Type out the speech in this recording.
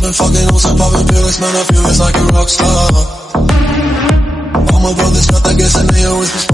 been fucking on some poppin' feelings, man, I feel it's like a rock star. All my brothers got that gas and they always